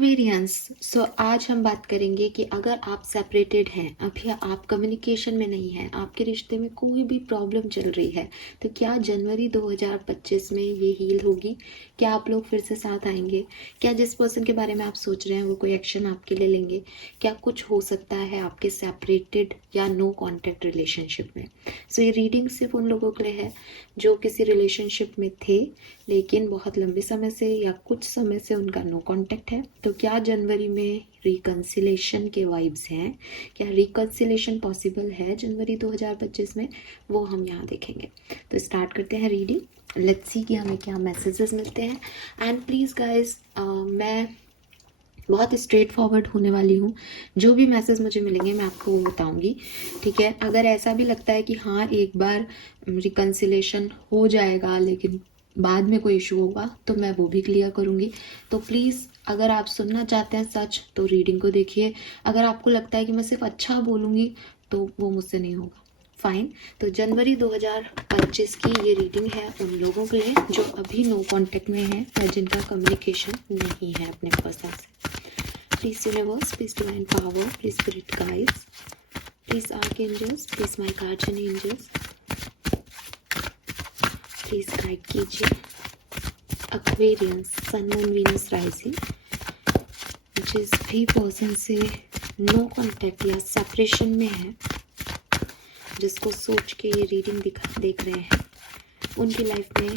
Aquarians. सो आज हम बात करेंगे कि अगर आप सेपरेटेड हैं, अभी आप कम्युनिकेशन में नहीं हैं, आपके रिश्ते में कोई भी प्रॉब्लम चल रही है, तो क्या जनवरी 2025 में ये हील होगी? क्या आप लोग फिर से साथ आएंगे? क्या जिस पर्सन के बारे में आप सोच रहे हैं वो कोई एक्शन आपके लिए लेंगे? क्या कुछ हो सकता है आपके सेपरेटेड या नो कॉन्टैक्ट रिलेशनशिप में? सो ये रीडिंग सिर्फ उन लोगों के लिए है जो किसी रिलेशनशिप में थे लेकिन बहुत लंबे समय से या कुछ समय से उनका नो कांटेक्ट है। तो क्या जनवरी में रिकंसिलेशन के वाइब्स हैं? क्या रिकंसिलेशन पॉसिबल है जनवरी 2025 में? वो हम यहाँ देखेंगे। तो स्टार्ट करते हैं रीडिंग। लेट्स सी कि हमें क्या मैसेजेस मिलते हैं। एंड प्लीज़ गाइज, मैं बहुत स्ट्रेट फॉरवर्ड होने वाली हूँ। जो भी मैसेज मुझे मिलेंगे मैं आपको वो बताऊँगी, ठीक है? अगर ऐसा भी लगता है कि हाँ एक बार रिकंसिलेशन हो जाएगा लेकिन बाद में कोई इशू होगा तो मैं वो भी क्लियर करूँगी। तो प्लीज़ अगर आप सुनना चाहते हैं सच तो रीडिंग को देखिए। अगर आपको लगता है कि मैं सिर्फ अच्छा बोलूँगी तो वो मुझसे नहीं होगा, फाइन। तो जनवरी 2025 की ये रीडिंग है उन लोगों के लिए जो अभी नो कांटेक्ट में हैं या जिनका कम्युनिकेशन नहीं है अपने पर्सन से। Please universe, please divine power, please spirit guides, please archangels, please my guardian angels, please guide कीजिए। Aquarius, Sun, Moon, Venus, Rising, जिस भी पर्सन से नो कांटेक्ट या सेपरेशन में है, जिसको सोच के ये रीडिंग देख रहे हैं, उनकी लाइफ में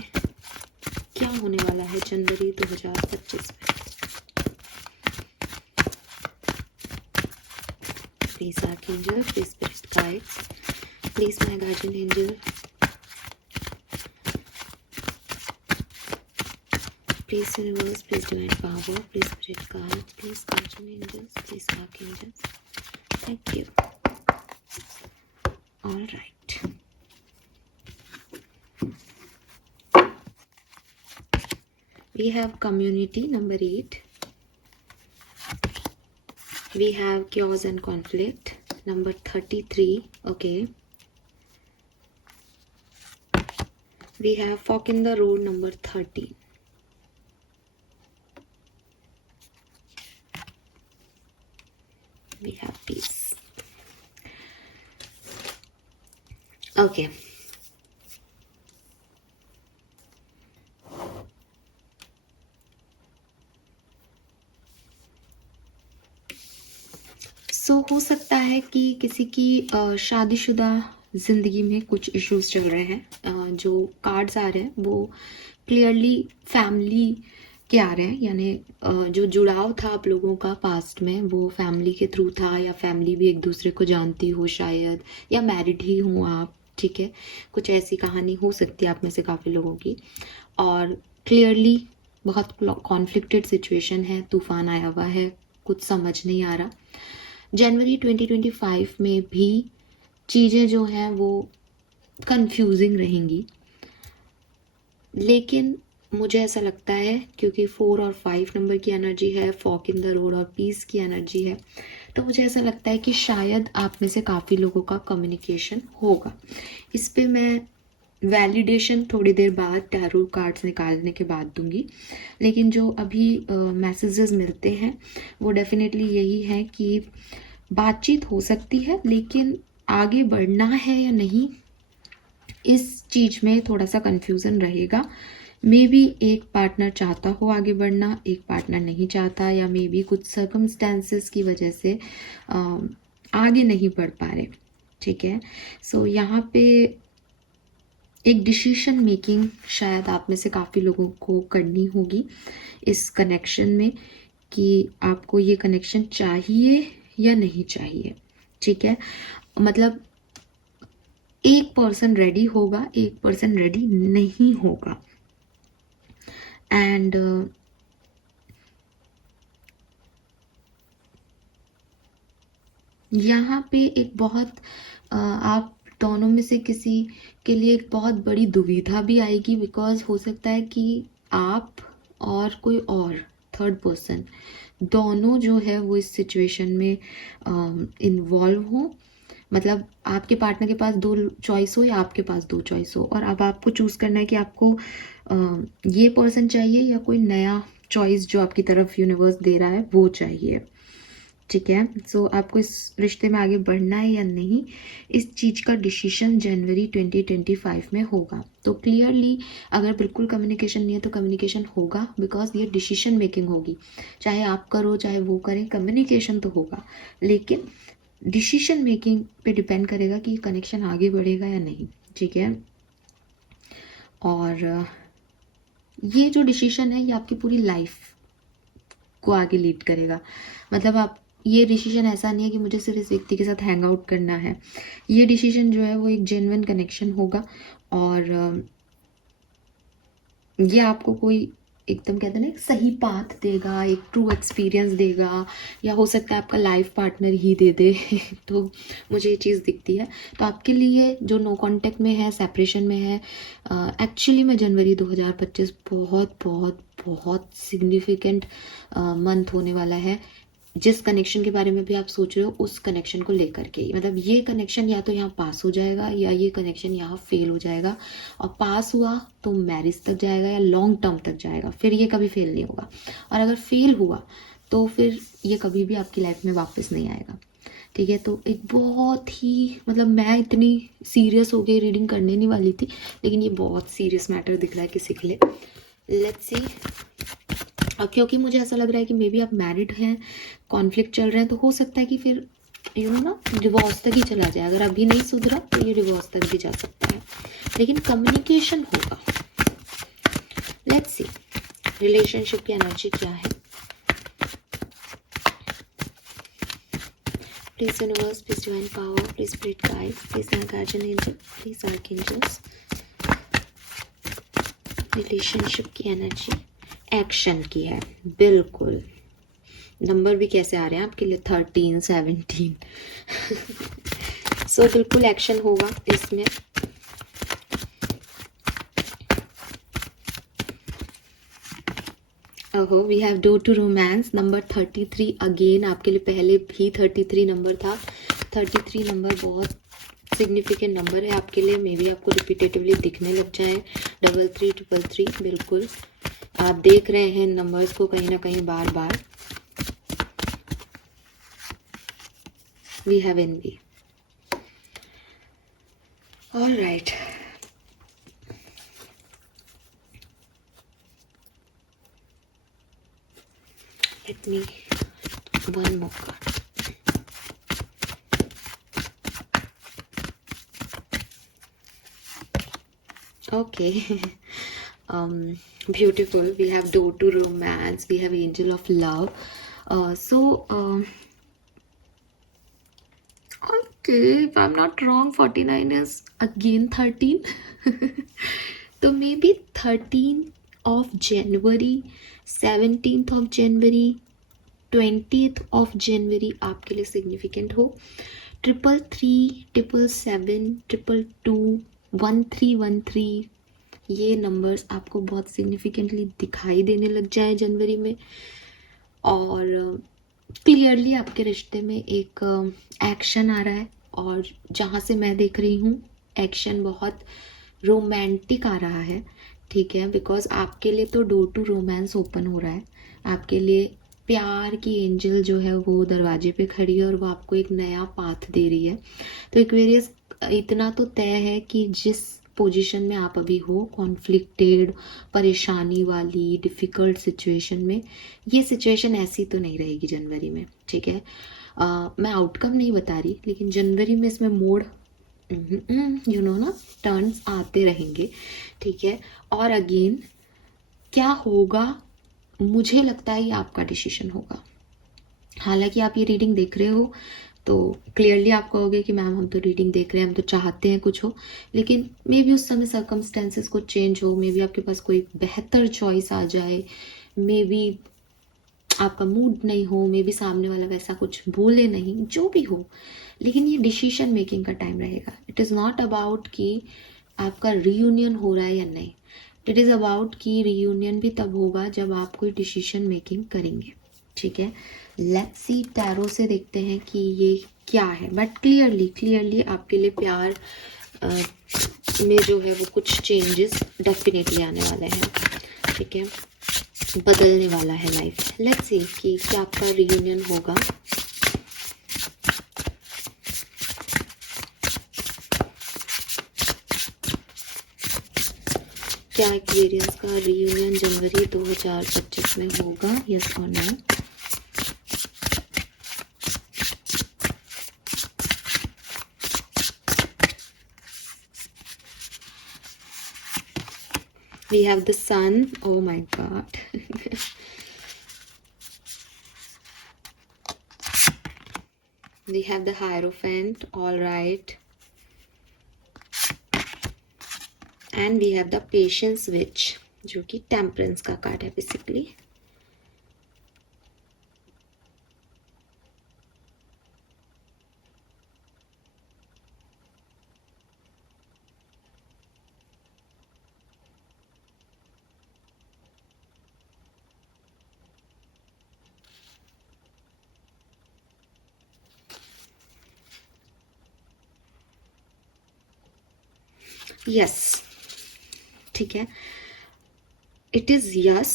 क्या होने वाला है जनवरी 2025 में? Please archangel, please spirit guides, please my guardian angel, please universe, please divine power, please spirit guide, please guardian angels, please archangels. Thank you. All right. We have community number 8. We have chaos and conflict number 33. Okay. We have fork in the road number 13. We have peace. Okay. हो सकता है कि किसी की शादीशुदा ज़िंदगी में कुछ इश्यूज चल रहे हैं। जो कार्ड्स आ रहे हैं वो क्लियरली फैमिली के आ रहे हैं, यानी जो जुड़ाव था आप लोगों का पास्ट में वो फैमिली के थ्रू था, या फैमिली भी एक दूसरे को जानती हो शायद, या मैरिड ही हो आप, ठीक है? कुछ ऐसी कहानी हो सकती है आप में से काफ़ी लोगों की। और क्लियरली बहुत कॉन्फ्लिक्टेड सिचुएशन है, तूफान आया हुआ है, कुछ समझ नहीं आ रहा। जनवरी 2025 में भी चीज़ें जो हैं वो कंफ्यूजिंग रहेंगी, लेकिन मुझे ऐसा लगता है क्योंकि 4 और 5 नंबर की एनर्जी है, फॉक इन द रोड और पीस की एनर्जी है, तो मुझे ऐसा लगता है कि शायद आप में से काफ़ी लोगों का कम्युनिकेशन होगा। इस पे मैं वैलिडेशन थोड़ी देर बाद टैरो कार्ड्स निकालने के बाद दूंगी, लेकिन जो अभी मैसेजेस मिलते हैं वो डेफिनेटली यही है कि बातचीत हो सकती है, लेकिन आगे बढ़ना है या नहीं इस चीज़ में थोड़ा सा कन्फ्यूज़न रहेगा। मे बी एक पार्टनर चाहता हो आगे बढ़ना, एक पार्टनर नहीं चाहता, या मे बी कुछ सर्कमस्टेंसेस की वजह से आगे नहीं बढ़ पा रहे, ठीक है? सो यहाँ पे एक डिसीजन मेकिंग शायद आप में से काफ़ी लोगों को करनी होगी इस कनेक्शन में, कि आपको ये कनेक्शन चाहिए या नहीं चाहिए, ठीक है? मतलब एक पर्सन रेडी होगा, एक पर्सन रेडी नहीं होगा। एंड यहाँ पे एक बहुत आप दोनों में से किसी के लिए एक बहुत बड़ी दुविधा भी आएगी, बिकॉज हो सकता है कि आप और कोई और थर्ड पर्सन दोनों जो है वो इस सिचुएशन में इन्वॉल्व हो। मतलब आपके पार्टनर के पास 2 चॉइस हो या आपके पास 2 चॉइस हो, और अब आपको चूज़ करना है कि आपको ये पर्सन चाहिए या कोई नया चॉइस जो आपकी तरफ यूनिवर्स दे रहा है वो चाहिए, ठीक है। सो आपको इस रिश्ते में आगे बढ़ना है या नहीं, इस चीज़ का डिसीजन जनवरी 2025 में होगा। तो क्लियरली अगर बिल्कुल कम्युनिकेशन नहीं है तो कम्युनिकेशन होगा, बिकॉज ये डिसीजन मेकिंग होगी, चाहे आप करो चाहे वो करें, कम्युनिकेशन तो होगा, लेकिन डिसीजन मेकिंग पे डिपेंड करेगा कि कनेक्शन आगे बढ़ेगा या नहीं, ठीक है। और ये जो डिसीजन है ये आपकी पूरी लाइफ को आगे लीड करेगा। मतलब आप, ये डिसीजन ऐसा नहीं है कि मुझे सिर्फ इस व्यक्ति के साथ हैंग आउट करना है, ये डिसीजन जो है वो एक जेन्युइन कनेक्शन होगा, और ये आपको कोई एकदम कहते हैं ना एक सही पाथ देगा, एक ट्रू एक्सपीरियंस देगा, या हो सकता है आपका लाइफ पार्टनर ही दे दे तो मुझे ये चीज़ दिखती है। तो आपके लिए जो नो कांटेक्ट में है, सेपरेशन में है, एक्चुअली में जनवरी 2025 बहुत बहुत बहुत सिग्निफिकेंट मंथ होने वाला है। जिस कनेक्शन के बारे में भी आप सोच रहे हो उस कनेक्शन को लेकर के ही, मतलब ये कनेक्शन या तो यहाँ पास हो जाएगा या ये कनेक्शन यहाँ फेल हो जाएगा, और पास हुआ तो मैरिज तक जाएगा या लॉन्ग टर्म तक जाएगा, फिर ये कभी फेल नहीं होगा, और अगर फेल हुआ तो फिर ये कभी भी आपकी लाइफ में वापस नहीं आएगा, ठीक है। तो एक बहुत ही, मतलब मैं इतनी सीरियस हो गई रीडिंग करने नहीं वाली थी, लेकिन ये बहुत सीरियस मैटर दिख रहा है किसी के लिए। लेट्स सी, क्योंकि मुझे ऐसा लग रहा है कि मे बी आप मैरिड हैं, कॉन्फ्लिक्ट चल रहे हैं, तो हो सकता है कि फिर यू नो ना डिवोर्स तक ही चला जाए। अगर अभी नहीं सुधरा तो ये डिवोर्स तक भी जा सकता है, लेकिन कम्युनिकेशन होगा। लेट्स सी रिलेशनशिप की एनर्जी क्या है। Please universe, please divine power, please spirit guide, please guardian angel, please archangels. Relationship की एनर्जी एक्शन की है, बिल्कुल। नंबर भी कैसे आ रहे हैं आपके लिए, 13, 17 सो बिल्कुल एक्शन होगा इसमें। ओहो, we have door to romance number 33 again. आपके लिए पहले भी 33 नंबर था। 33 नंबर बहुत सिग्निफिकेंट नंबर है आपके लिए, मे बी आपको रिपीटेटिवली दिखने लग जाए। 33, 333, बिल्कुल आप देख रहे हैं नंबर्स को कहीं ना कहीं बार बार। We have envy, all right. Let me one more card. Okay. Beautiful. We have door to romance. We have angel of love. Okay, if I'm not wrong, 49 is again 13. So maybe 13th of January, 17th of January, 20th of January आपके लिए significant हो। 333, 777, 222, 1313, ये numbers आपको बहुत significantly दिखाई देने लग जाए जनवरी में, और क्लियरली आपके रिश्ते में एक एक्शन आ रहा है, और जहाँ से मैं देख रही हूँ एक्शन बहुत रोमांटिक आ रहा है, ठीक है। बिकॉज आपके लिए तो डोर टू रोमांस ओपन हो रहा है, आपके लिए प्यार की एंजल जो है वो दरवाजे पे खड़ी है और वो आपको एक नया पाथ दे रही है। तो एक्वेरियस, इतना तो तय है कि जिस पोजीशन में आप अभी हो, कॉन्फ्लिक्टेड, परेशानी वाली, डिफ़िकल्ट सिचुएशन में, ये सिचुएशन ऐसी तो नहीं रहेगी जनवरी में, ठीक है। मैं आउटकम नहीं बता रही, लेकिन जनवरी में इसमें मोड़ यू नो ना टर्न्स आते रहेंगे, ठीक है। और अगेन क्या होगा, मुझे लगता है ये आपका डिसीजन होगा। हालांकि आप ये रीडिंग देख रहे हो तो क्लियरली आप कहोगे कि मैम हम तो रीडिंग देख रहे हैं, हम तो चाहते हैं कुछ हो, लेकिन मे बी उस समय सर्कमस्टेंसेस कुछ चेंज हो, मे बी आपके पास कोई बेहतर चॉइस आ जाए, मे बी आपका मूड नहीं हो, मे बी सामने वाला वैसा कुछ बोले नहीं, जो भी हो, लेकिन ये डिसीजन मेकिंग का टाइम रहेगा। इट इज़ नॉट अबाउट कि आपका रीयूनियन हो रहा है या नहीं, इट इज़ अबाउट कि रीयूनियन भी तब होगा जब आप कोई डिसीजन मेकिंग करेंगे, ठीक है। लेट्स सी, टैरो से देखते हैं कि ये क्या है, बट क्लियरली आपके लिए प्यार में जो है वो कुछ चेंजेस डेफिनेटली आने वाले हैं, ठीक है। बदलने वाला है लाइफ। लेट्स सी कि क्या आपका रियूनियन होगा। क्या एक्वेरियंस का रियूनियन जनवरी 2025 में होगा, यस और no? We have the sun. Oh my god. We have the Hierophant. All right. And we have the Patience Witch, जो कि टेम्परेंस का कार्ड है बेसिकली। यस, ठीक है, इट इज यस।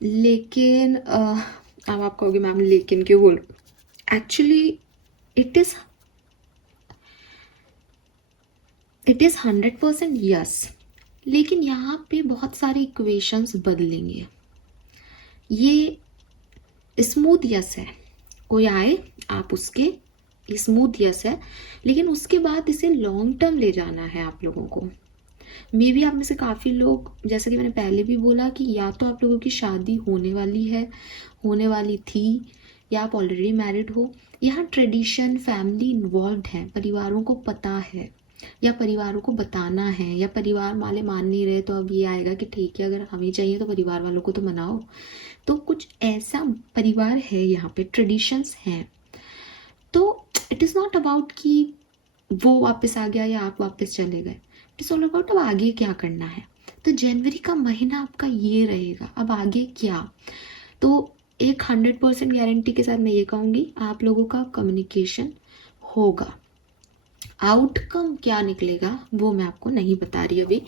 लेकिन अब आप कहोगे मैम लेकिन क्यों बोल, एक्चुअली इट इज 100% यस, लेकिन यहाँ पे बहुत सारे इक्वेशंस बदलेंगे। ये स्मूथ यस है, कोई आए आप उसके स्मूथ यस है, लेकिन उसके बाद इसे लॉन्ग टर्म ले जाना है आप लोगों को। मे बी आप में से काफ़ी लोग, जैसा कि मैंने पहले भी बोला, कि या तो आप लोगों की शादी होने वाली है, होने वाली थी, या आप ऑलरेडी मैरिड हो। यहाँ ट्रेडिशन, फैमिली इन्वॉल्व है, परिवारों को पता है या परिवारों को बताना है, या परिवार वाले मान नहीं रहे तो अब ये आएगा कि ठीक है अगर हमें चाहिए तो परिवार वालों को तो मनाओ। तो कुछ ऐसा परिवार है, यहाँ पे ट्रेडिशंस हैं। तो इट इज़ नॉट अबाउट कि वो वापस आ गया या आप वापस चले गए, इट इज़ ऑल अबाउट अब आगे क्या करना है। तो जनवरी का महीना आपका ये रहेगा, अब आगे क्या। तो एक 100% गारंटी के साथ मैं ये कहूँगी आप लोगों का कम्युनिकेशन होगा। आउटकम क्या निकलेगा वो मैं आपको नहीं बता रही अभी।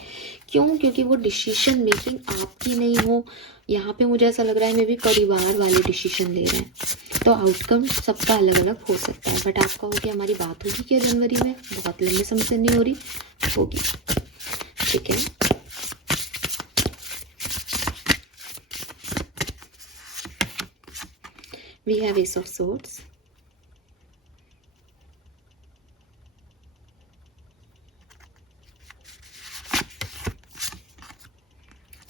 क्यों? क्योंकि वो डिसीजन मेकिंग आपकी नहीं हो। यहाँ पे मुझे ऐसा लग रहा है मे भी परिवार वाले डिसीजन ले रहे हैं, तो आउटकम सबका अलग अलग हो सकता है। बट आप कहोगे हमारी बात होगी क्या जनवरी में? बहुत लंबे समय से नहीं हो रही, होगी, ठीक है। We have Ace of Swords,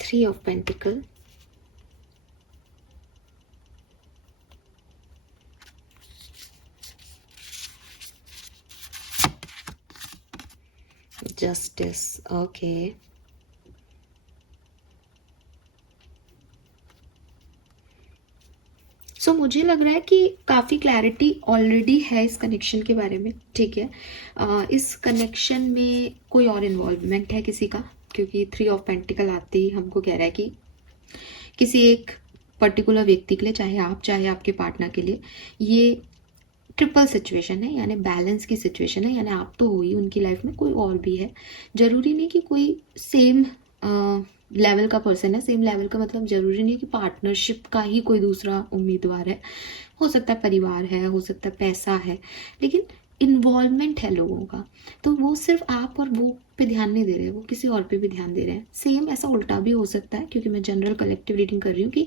Three of Pentacles, Justice, okay, सो मुझे लग रहा है कि काफ़ी क्लैरिटी ऑलरेडी है इस कनेक्शन के बारे में, ठीक है। इस कनेक्शन में कोई और इन्वॉल्वमेंट है किसी का, क्योंकि 3 ऑफ पेंटिकल आते ही हमको कह रहा है कि किसी एक पर्टिकुलर व्यक्ति के लिए, चाहे आप चाहे आपके पार्टनर के लिए, ये ट्रिपल सिचुएशन है, यानी बैलेंस की सिचुएशन है। यानी आप तो हो ही उनकी लाइफ में, कोई और भी है। जरूरी नहीं कि कोई सेम लेवल का पर्सन है। सेम लेवल का मतलब जरूरी नहीं कि पार्टनरशिप का ही कोई दूसरा उम्मीदवार है, हो सकता है परिवार है, हो सकता है पैसा है, लेकिन इन्वॉल्वमेंट है लोगों का। तो वो सिर्फ आप और वो पे ध्यान नहीं दे रहे, वो किसी और पे भी ध्यान दे रहे हैं। सेम ऐसा उल्टा भी हो सकता है, क्योंकि मैं जनरल कलेक्टिव रीडिंग कर रही हूँ कि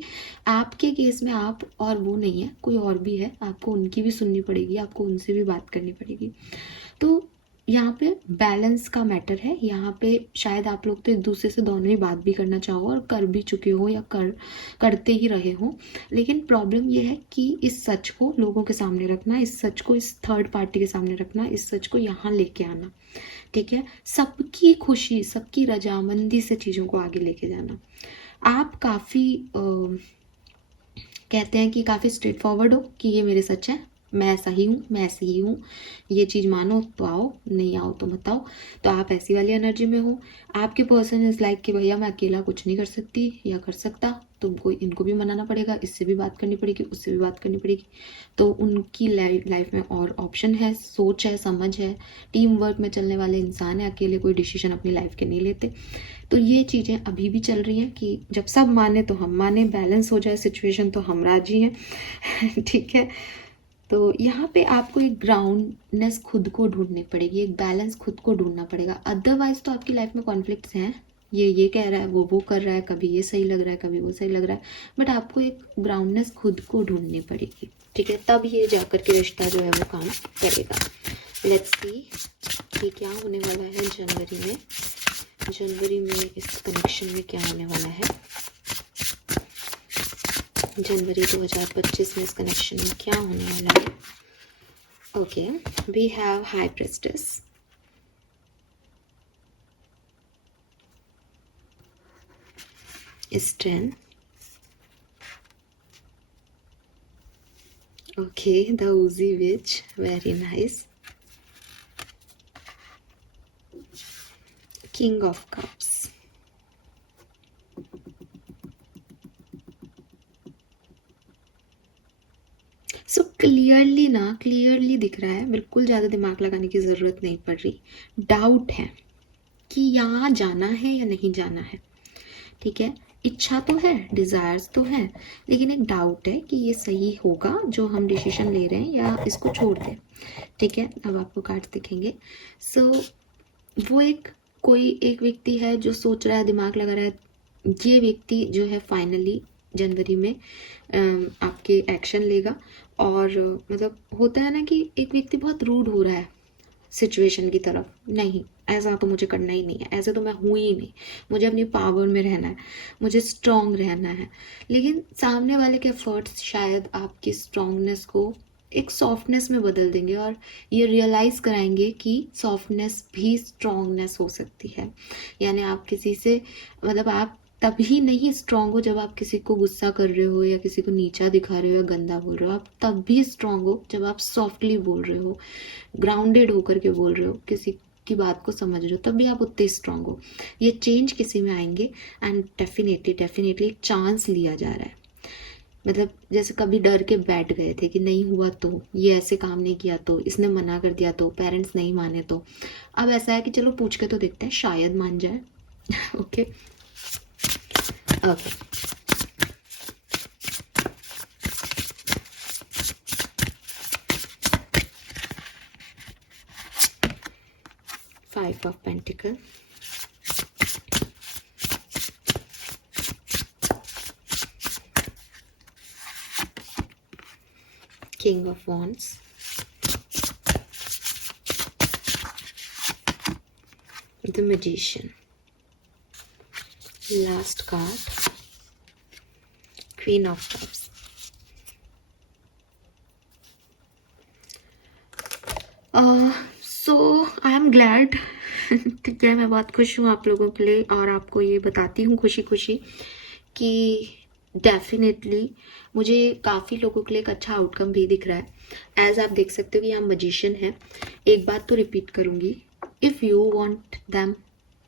आपके केस में आप और वो नहीं है, कोई और भी है, आपको उनकी भी सुननी पड़ेगी, आपको उनसे भी बात करनी पड़ेगी। तो यहाँ पे बैलेंस का मैटर है। यहाँ पे शायद आप लोग तो एक दूसरे से दोनों ही बात भी करना चाहो और कर भी चुके हो या करते ही रहे हो, लेकिन प्रॉब्लम ये है कि इस सच को लोगों के सामने रखना, इस सच को इस थर्ड पार्टी के सामने रखना, इस सच को यहाँ लेके आना, ठीक है। सबकी खुशी, सबकी रजामंदी से चीज़ों को आगे लेके जाना। आप काफ़ी कहते हैं कि काफ़ी स्ट्रेट फॉरवर्ड हो कि ये मेरे सच है, मैं सही हूँ, मैं ऐसी ही हूँ, ये चीज़ मानो तो आओ, नहीं आओ तो मत आओ। तो आप ऐसी वाली एनर्जी में हो। आपके पर्सन इज़ लाइक कि भैया मैं अकेला कुछ नहीं कर सकती या कर सकता, तुमको इनको भी मनाना पड़ेगा, इससे भी बात करनी पड़ेगी, उससे भी बात करनी पड़ेगी। तो उनकी लाइफ में और ऑप्शन है, सोच है, समझ है, टीम वर्क में चलने वाले इंसान है, अकेले कोई डिसीजन अपनी लाइफ के नहीं लेते। तो ये चीज़ें अभी भी चल रही हैं कि जब सब माने तो हम माने, बैलेंस हो जाए सिचुएशन तो हम राजी हैं। ठीक है। तो यहाँ पे आपको एक ग्राउंडनेस खुद को ढूंढनी पड़ेगी, एक बैलेंस खुद को ढूंढना पड़ेगा। अदरवाइज तो आपकी लाइफ में कॉन्फ्लिक्ट्स हैं, ये कह रहा है, वो कर रहा है, कभी ये सही लग रहा है, कभी वो सही लग रहा है, बट आपको एक ग्राउंडनेस खुद को ढूंढनी पड़ेगी। ठीक है, तब ये जाकर के रिश्ता जो है वो काम करेगा। लेट्स सी कि क्या होने वाला है जनवरी में इस कनेक्शन में क्या होने वाला है। जनवरी 2025 में इस कनेक्शन में क्या होने वाला है। Okay, we have high priestess, strength, okay, the Uzi witch, very nice, King of Cups, so clearly दिख रहा है, बिल्कुल ज़्यादा दिमाग लगाने की ज़रूरत नहीं पड़ रही। डाउट है कि यहाँ जाना है या नहीं जाना है। ठीक है, इच्छा तो है, डिज़ायर्स तो है, लेकिन एक डाउट है कि ये सही होगा जो हम डिसीजन ले रहे हैं या इसको छोड़ दें। ठीक है, अब आपको कार्ड्स दिखेंगे। सो वो कोई एक व्यक्ति है जो सोच रहा है, दिमाग लगा रहा है। ये व्यक्ति जो है फाइनली जनवरी में आपके एक्शन लेगा। और मतलब होता है ना कि एक व्यक्ति बहुत रूड हो रहा है सिचुएशन की तरफ, नहीं ऐसा तो मुझे करना ही नहीं है, ऐसे तो मैं हूँ ही नहीं, मुझे अपनी पावर में रहना है, मुझे स्ट्रांग रहना है। लेकिन सामने वाले के एफर्ट्स शायद आपकी स्ट्रांगनेस को एक सॉफ्टनेस में बदल देंगे और ये रियलाइज़ कराएंगे कि सॉफ्टनेस भी स्ट्रांगनेस हो सकती है। यानी आप किसी से मतलब आप तभी नहीं स्ट्रांग हो जब आप किसी को गुस्सा कर रहे हो या किसी को नीचा दिखा रहे हो या गंदा बोल रहे हो। आप तब भी स्ट्रांग हो जब आप सॉफ्टली बोल रहे हो, ग्राउंडेड होकर के बोल रहे हो, किसी की बात को समझ रहे हो, तब भी आप उतने स्ट्रांग हो। ये चेंज किसी में आएंगे एंड डेफिनेटली एक चांस लिया जा रहा है। मतलब जैसे कभी डर के बैठ गए थे कि नहीं हुआ तो, ये ऐसे काम नहीं किया तो, इसने मना कर दिया तो, पेरेंट्स नहीं माने तो, अब ऐसा है कि चलो पूछ के तो देखते हैं, शायद मान जाए। Okay okay, Five of Pentacles, King of Wands, the Magician, last card, Queen of Cups. So I am glad. ठीक है, मैं बहुत खुश हूँ आप लोगों के लिए और आपको ये बताती हूँ खुशी खुशी कि डेफिनेटली मुझे काफ़ी लोगों के लिए एक अच्छा आउटकम भी दिख रहा है। एज आप देख सकते हो कि यहाँ मजिशियन है। एक बात तो रिपीट करूँगी, इफ़ यू वांट दैम,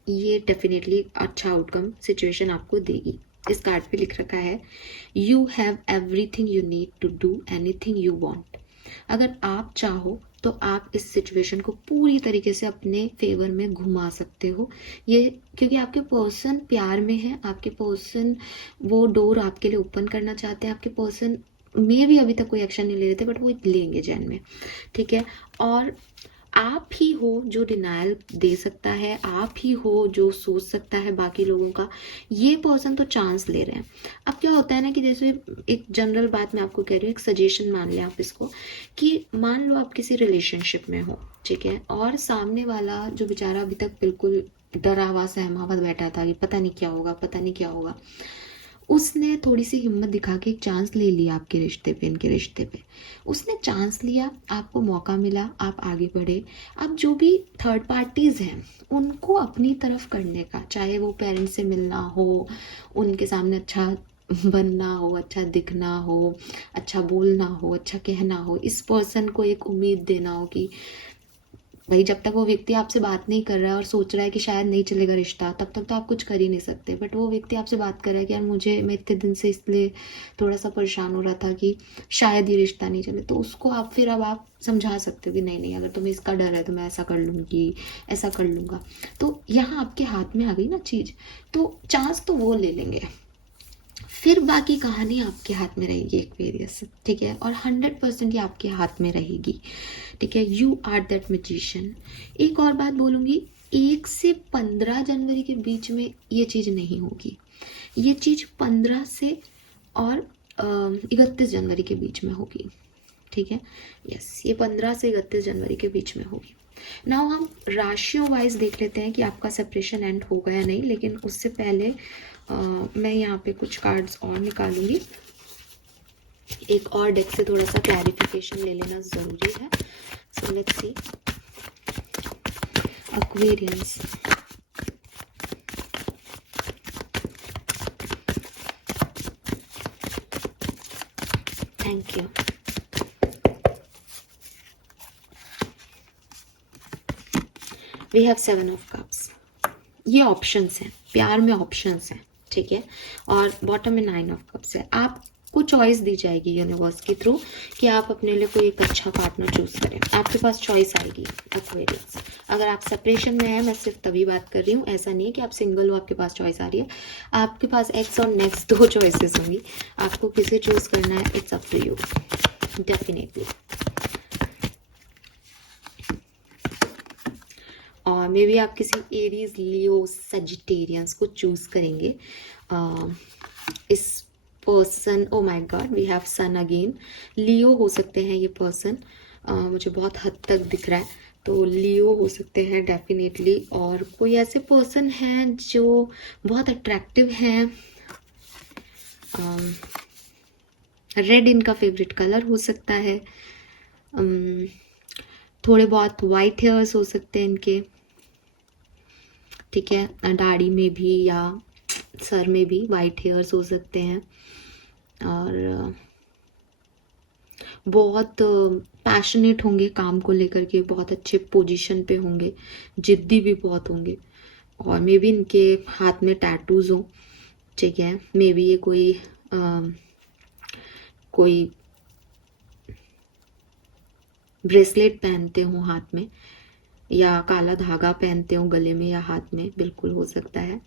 ये डेफिनेटली अच्छा आउटकम सिचुएशन आपको देगी। इस कार्ड पे लिख रखा है, you have everything you need to do anything you want. अगर आप चाहो तो आप इस सिचुएशन को पूरी तरीके से अपने फेवर में घुमा सकते हो। ये क्योंकि आपके पर्सन प्यार में है, आपके पर्सन वो डोर आपके लिए ओपन करना चाहते हैं। आपके पर्सन में भी अभी तक कोई एक्शन नहीं ले रहे थे, बट वो लेंगे जैन में। ठीक है, और आप ही हो जो डिनायल दे सकता है, आप ही हो जो सोच सकता है बाकी लोगों का। ये पर्सन तो चांस ले रहे हैं। अब क्या होता है ना कि जैसे एक जनरल बात मैं आपको कह रही हूँ, एक सजेशन मान लिया आप इसको, कि मान लो आप किसी रिलेशनशिप में हो, ठीक है, और सामने वाला जो बेचारा अभी तक बिल्कुल डरा हुआ सहमा हुआ बैठा था कि पता नहीं क्या होगा, पता नहीं क्या होगा, उसने थोड़ी सी हिम्मत दिखा के एक चांस ले लिया आपके रिश्ते पे, इनके रिश्ते पे। उसने चांस लिया, आपको मौका मिला, आप आगे बढ़े। अब जो भी थर्ड पार्टीज हैं उनको अपनी तरफ करने का, चाहे वो पेरेंट्स से मिलना हो, उनके सामने अच्छा बनना हो, अच्छा दिखना हो, अच्छा बोलना हो, अच्छा कहना हो, इस पर्सन को एक उम्मीद देना हो कि भाई जब तक वो व्यक्ति आपसे बात नहीं कर रहा है और सोच रहा है कि शायद नहीं चलेगा रिश्ता, तब तक तो आप कुछ कर ही नहीं सकते। बट वो व्यक्ति आपसे बात कर रहा है कि यार मैं इतने दिन से इसलिए थोड़ा सा परेशान हो रहा था कि शायद ये रिश्ता नहीं चले, तो उसको आप फिर अब आप समझा सकते हो कि नहीं नहीं, अगर तुम्हें इसका डर है तो मैं ऐसा कर लूँगी, ऐसा कर लूँगा। तो यहाँ आपके हाथ में आ गई ना चीज़, तो चांस तो वो ले लेंगे, फिर बाकी कहानी आपके हाथ में रहेगी एक्वेरियस, ठीक है। और 100% ये आपके हाथ में रहेगी, ठीक है। You are that magician. एक और बात बोलूँगी, 1 से 15 जनवरी के बीच में ये चीज़ नहीं होगी, ये चीज़ 15 से और 31 जनवरी के बीच में होगी, ठीक है। यस, ये 15 से 31 जनवरी के बीच में होगी। नाउ हम राशियों वाइज देख लेते हैं कि आपका सेपरेशन एंड होगा या नहीं, लेकिन उससे पहले मैं यहाँ पे कुछ कार्ड्स और निकालूंगी। एक और डेक से थोड़ा सा क्लैरिफिकेशन ले लेना ज़रूरी है। So let's see Aquarians. Thank you. We have 7 of cups. ये ऑप्शंस हैं, प्यार में ऑप्शंस हैं, ठीक है। और बॉटम में 9 ऑफ कप्स है। आपको चॉइस दी जाएगी यूनिवर्स के थ्रू कि आप अपने लिए कोई एक अच्छा पार्टनर चूज करें। आपके पास चॉइस आएगी एक्वेरियस। अगर आप सेपरेशन में हैं, मैं सिर्फ तभी बात कर रही हूँ, ऐसा नहीं है कि आप सिंगल हो आपके पास चॉइस आ रही है। आपके पास एक्स और नेक्स्ट 2 चॉइसेस होंगी, आपको किसे चूज करना है, it's up to you definitely. और मे बी आप किसी एरीज, लियो, सजिटेरियंस को चूज करेंगे। इस person, oh my God, we have sun again. Leo हो सकते हैं ये पर्सन, मुझे बहुत हद तक दिख रहा है, तो लियो हो सकते हैं डेफिनेटली। और कोई ऐसे पर्सन हैं जो बहुत अट्रैक्टिव हैं, रेड इनका फेवरेट कलर हो सकता है, थोड़े बहुत वाइट हेयर्स हो सकते हैं इनके, ठीक है। दाढ़ी में भी या सर में भी वाइट हेयर्स हो सकते हैं। और बहुत पैशनेट होंगे काम को लेकर के, बहुत अच्छे पोजीशन पे होंगे, जिद्दी भी बहुत होंगे। और मे बी इनके हाथ में टैटूज हो, ठीक है। मे बी ये कोई ब्रेसलेट पहनते हो हाथ में, या काला धागा पहनते हो गले में या हाथ में, बिल्कुल हो सकता है।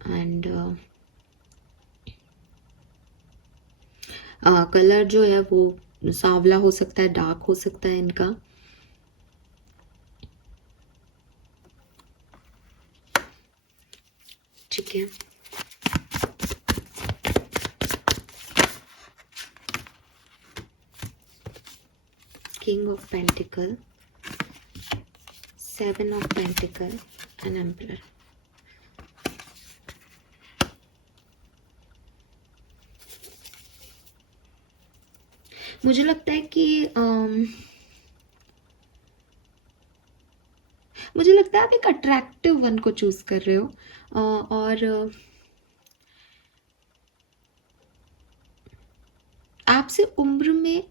एंड कलर जो है वो सांवला हो सकता है, डार्क हो सकता है इनका। ठीक है। King of pentacle, 7 of pentacle and emperor. मुझे लगता है कि मुझे लगता है आप एक अट्रैक्टिव वन को चूज कर रहे हो। और आपसे उम्र में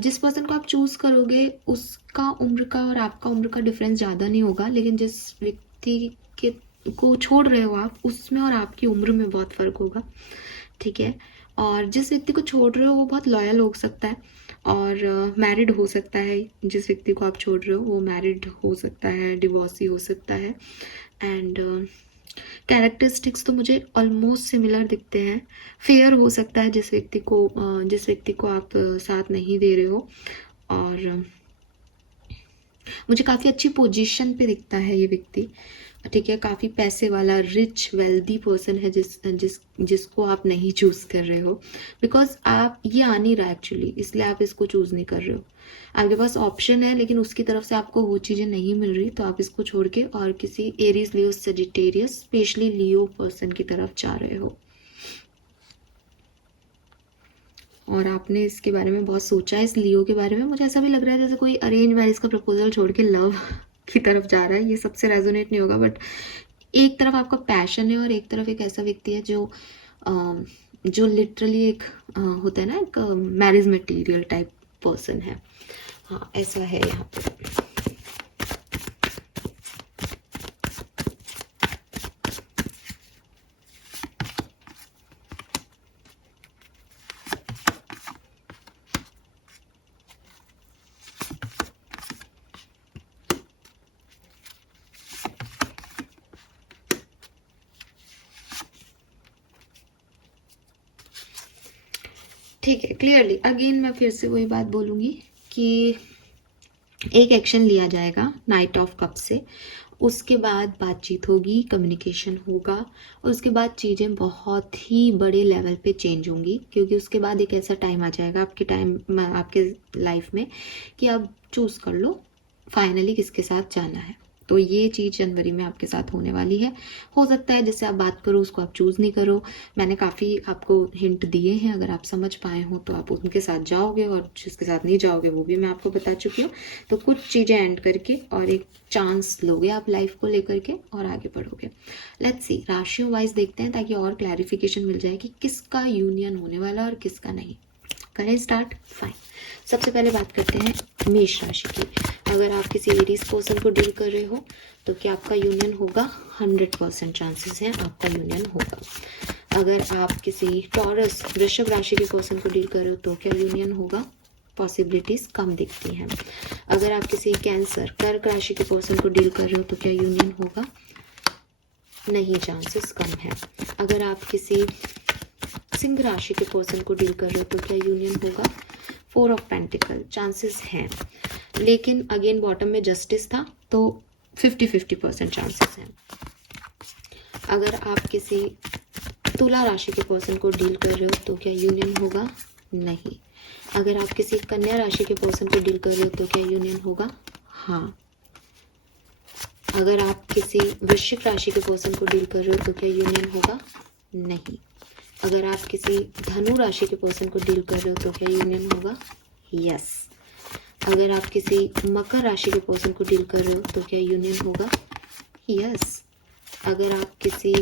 जिस पर्सन को आप चूज करोगे उसका उम्र का और आपका उम्र का डिफरेंस ज़्यादा नहीं होगा, लेकिन जिस व्यक्ति के को छोड़ रहे हो आप, उसमें और आपकी उम्र में बहुत फ़र्क होगा, ठीक है। और जिस व्यक्ति को छोड़ रहे हो वो बहुत लॉयल हो सकता है और मैरिड हो सकता है। जिस व्यक्ति को आप छोड़ रहे हो वो मैरिड हो सकता है, डिवोर्सी हो सकता है। एंड कैरेक्टरिस्टिक्स तो मुझे ऑलमोस्ट सिमिलर दिखते हैं। फेयर हो सकता है जिस व्यक्ति को आप साथ नहीं दे रहे हो। और मुझे काफ़ी अच्छी पोजीशन पे दिखता है ये व्यक्ति, ठीक है। काफ़ी पैसे वाला, रिच, वेल्दी पर्सन है जिसको आप नहीं चूज़ कर रहे हो, बिकॉज आप ये आ नहीं रहा एक्चुअली, इसलिए आप इसको चूज़ नहीं कर रहे हो। आपके पास ऑप्शन है लेकिन उसकी तरफ से आपको वो चीज़ें नहीं मिल रही, तो आप इसको छोड़ के और किसी एरीज, लियो, सजिटेरियस, स्पेशली लियो पर्सन की तरफ जा रहे हो। और आपने इसके बारे में बहुत सोचा है, इस लियो के बारे में। मुझे ऐसा भी लग रहा है जैसे कोई अरेंज मैरिज का प्रपोजल छोड़ के लव की तरफ जा रहा है। ये सबसे रेजोनेट नहीं होगा, बट एक तरफ आपका पैशन है और एक तरफ एक ऐसा व्यक्ति है जो जो लिटरली एक होता है ना, एक मैरिज मटेरियल टाइप पर्सन है। हाँ, ऐसा है यहाँ पे। ठीक है, क्लियरली अगेन मैं फिर से वही बात बोलूँगी कि एक एक्शन लिया जाएगा नाइट ऑफ कप से, उसके बाद बातचीत होगी, कम्युनिकेशन होगा, और उसके बाद चीज़ें बहुत ही बड़े लेवल पे चेंज होंगी, क्योंकि उसके बाद एक ऐसा टाइम आ जाएगा आपके लाइफ में कि आप चूज़ कर लो फाइनली किसके साथ जाना है। तो ये चीज़ जनवरी में आपके साथ होने वाली है। हो सकता है जिससे आप बात करो उसको आप चूज़ नहीं करो। मैंने काफ़ी आपको हिंट दिए हैं, अगर आप समझ पाए हो तो आप उनके साथ जाओगे, और जिसके साथ नहीं जाओगे वो भी मैं आपको बता चुकी हूँ। तो कुछ चीज़ें एंड करके और एक चांस लोगे आप लाइफ को लेकर के और आगे बढ़ोगे। लेट्स सी, राशियों वाइज देखते हैं ताकि और क्लैरिफिकेशन मिल जाए कि किसका यूनियन होने वाला और किसका नहीं। करें स्टार्ट? फाइन। सबसे पहले बात करते हैं मेष राशि की। अगर आप किसी एरीज पर्सन को डील कर रहे हो तो क्या आपका यूनियन होगा? 100% चांसेस हैं आपका यूनियन होगा। अगर आप किसी टॉरस वृषभ राशि के पर्सन को डील कर रहे हो तो क्या यूनियन होगा? पॉसिबिलिटीज कम दिखती हैं। अगर आप किसी कैंसर कर्क राशि के पर्सन को डील कर रहे हो तो क्या यूनियन होगा? नहीं, चांसेस कम है। अगर आप किसी सिंह राशि के पर्सन को डील कर रहे हो तो क्या यूनियन होगा? 4 ऑफ पेंटिकल, चांसेस हैं, लेकिन अगेन बॉटम में जस्टिस था तो 50-50% चांसेस हैं। अगर आप किसी तुला राशि के पर्सन को डील कर रहे हो तो क्या यूनियन होगा? नहीं। अगर आप किसी कन्या राशि के पर्सन को डील कर रहे हो तो क्या यूनियन होगा? हाँ। अगर आप किसी वृश्चिक राशि के पर्सन को डील कर रहे हो तो क्या यूनियन होगा? नहीं। अगर आप किसी धनु राशि के पर्सन को डील कर रहे हो तो क्या यूनियन होगा? यस। अगर आप किसी मकर राशि के पर्सन को डील कर रहे हो तो क्या यूनियन होगा? यस। अगर आप किसी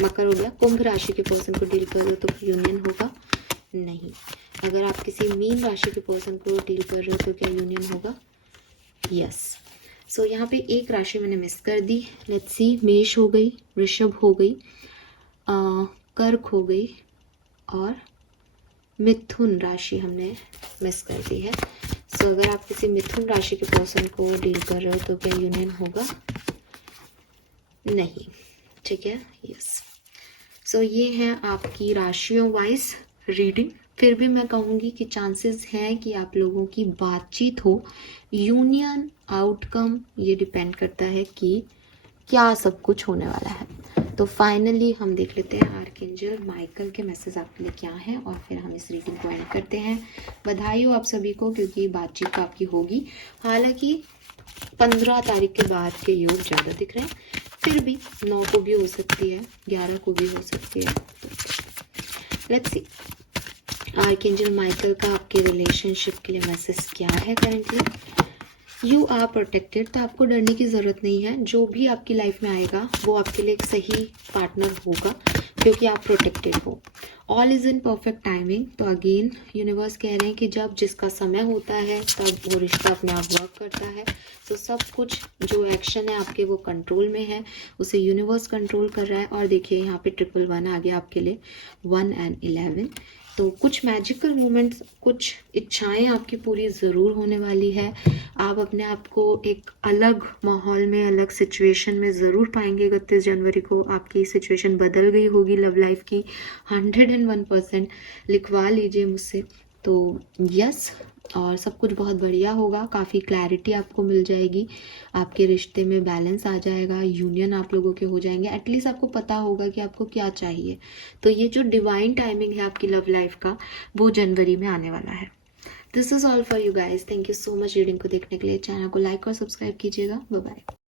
मकर हो गया, कुंभ राशि के पर्सन को डील कर रहे हो तो यूनियन होगा? नहीं। अगर आप किसी मीन राशि के पर्सन को डील कर रहे हो तो क्या यूनियन होगा? यस। सो यहाँ पे एक राशि मैंने मिस कर दी। लेट्स सी, मेष हो गई, वृषभ हो गई, कर्क हो गई, और मिथुन राशि हमने मिस कर दी है। सो अगर आप किसी मिथुन राशि के पर्सन को डील कर रहे हो तो क्या यूनियन होगा? नहीं। ठीक है, यस। सो ये है आपकी राशियों वाइज रीडिंग। फिर भी मैं कहूँगी कि चांसेस हैं कि आप लोगों की बातचीत हो। यूनियन आउटकम ये डिपेंड करता है कि क्या सब कुछ होने वाला है। तो फाइनली हम देख लेते हैं आर्कएंजल माइकल के मैसेज आपके लिए क्या है, और फिर हम इस रीडिंग को एंड करते हैं। बधाई हो आप सभी को, क्योंकि बातचीत तो आपकी होगी। हालांकि 15 तारीख के बाद के योग ज़्यादा दिख रहे हैं, फिर भी 9 को भी हो सकती है, 11 को भी हो सकती है। लेट्स सी, आर्कएंजल माइकल का आपके रिलेशनशिप के लिए मैसेज क्या है करेंटली। यू आर प्रोटेक्टेड, तो आपको डरने की ज़रूरत नहीं है। जो भी आपकी लाइफ में आएगा वो आपके लिए एक सही पार्टनर होगा, क्योंकि आप प्रोटेक्टेड हो। All is in perfect timing. तो अगेन यूनिवर्स कह रहे हैं कि जब जिसका समय होता है तब वो रिश्ता अपने आप वर्क करता है। तो सब कुछ जो एक्शन है आपके वो कंट्रोल में है, उसे यूनिवर्स कंट्रोल कर रहा है। और देखिए यहाँ पे 111 आ गया आपके लिए, 1 and 11। तो कुछ मैजिकल मोमेंट्स, कुछ इच्छाएं आपकी पूरी ज़रूर होने वाली है। आप अपने आप को एक अलग माहौल में, अलग सिचुएशन में ज़रूर पाएंगे। 31 जनवरी को आपकी सिचुएशन बदल गई होगी लव लाइफ की 101%। लिखवा लीजिए मुझसे। तो यस, और सब कुछ बहुत बढ़िया होगा। काफ़ी क्लैरिटी आपको मिल जाएगी, आपके रिश्ते में बैलेंस आ जाएगा, यूनियन आप लोगों के हो जाएंगे। एटलीस्ट आपको पता होगा कि आपको क्या चाहिए। तो ये जो डिवाइन टाइमिंग है आपकी लव लाइफ का, वो जनवरी में आने वाला है। This is all for you guys. Thank you so much reading को देखने के लिए। चैनल को लाइक और सब्सक्राइब कीजिएगा। Bye bye.